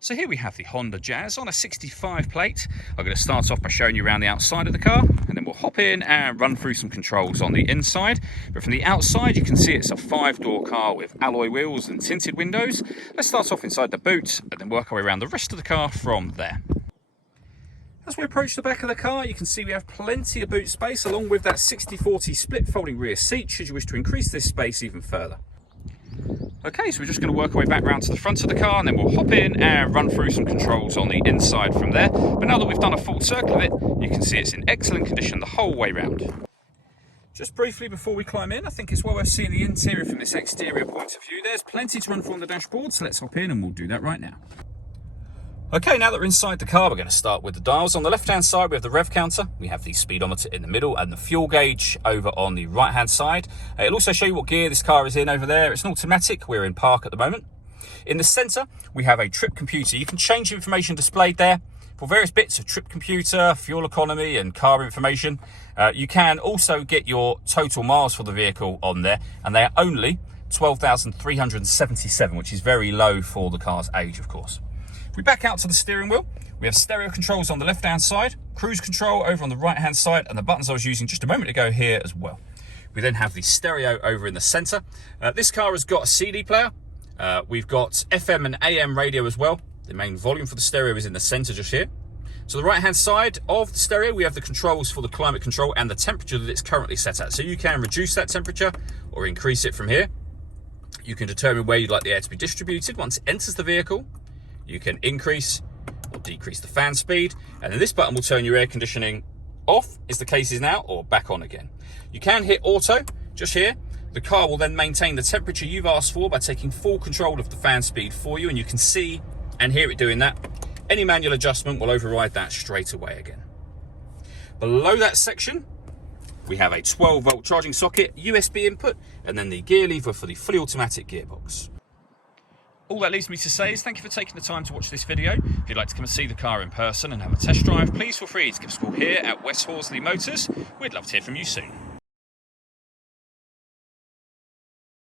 So here we have the Honda Jazz on a 65 plate. I'm going to start off by showing you around the outside of the car, and then we'll hop in and run through some controls on the inside. But from the outside you can see it's a 5-door car with alloy wheels and tinted windows. Let's start off inside the boot and then work our way around the rest of the car from there. As we approach the back of the car, you can see we have plenty of boot space along with that 60/40 split folding rear seat should you wish to increase this space even further. Okay, so we're just going to work our way back round to the front of the car and then we'll hop in and run through some controls on the inside from there. But now that we've done a full circle of it, you can see it's in excellent condition the whole way round. Just briefly before we climb in, I think it's well worth seeing the interior from this exterior point of view. There's plenty to run through on the dashboard, so let's hop in and we'll do that right now. Okay, now that we're inside the car, we're going to start with the dials. On the left-hand side, we have the rev counter. We have the speedometer in the middle and the fuel gauge over on the right-hand side. It'll also show you what gear this car is in over there. It's an automatic. We're in park at the moment. In the centre, we have a trip computer. You can change the information displayed there for various bits of trip computer, fuel economy and car information. You can also get your total miles for the vehicle on there, and they are only 12,377, which is very low for the car's age, of course. We back out to the steering wheel. We have stereo controls on the left hand side, cruise control over on the right hand side, and the buttons I was using just a moment ago here as well. We then have the stereo over in the center. This car has got a CD player. We've got FM and AM radio as well. The main volume for the stereo is in the center just here. So the right hand side of the stereo, we have the controls for the climate control and the temperature that it's currently set at. So you can reduce that temperature or increase it from here. You can determine where you'd like the air to be distributed once it enters the vehicle. You can increase or decrease the fan speed, and then this button will turn your air conditioning off, as the case is now, or back on again. You can hit auto, just here. The car will then maintain the temperature you've asked for by taking full control of the fan speed for you, and you can see and hear it doing that. Any manual adjustment will override that straight away again. Below that section, we have a 12-volt charging socket, USB input, and then the gear lever for the fully automatic gearbox. All that leaves me to say is thank you for taking the time to watch this video. If you'd like to come and see the car in person and have a test drive, please feel free to give us a call here at West Horsley Motors. We'd love to hear from you soon.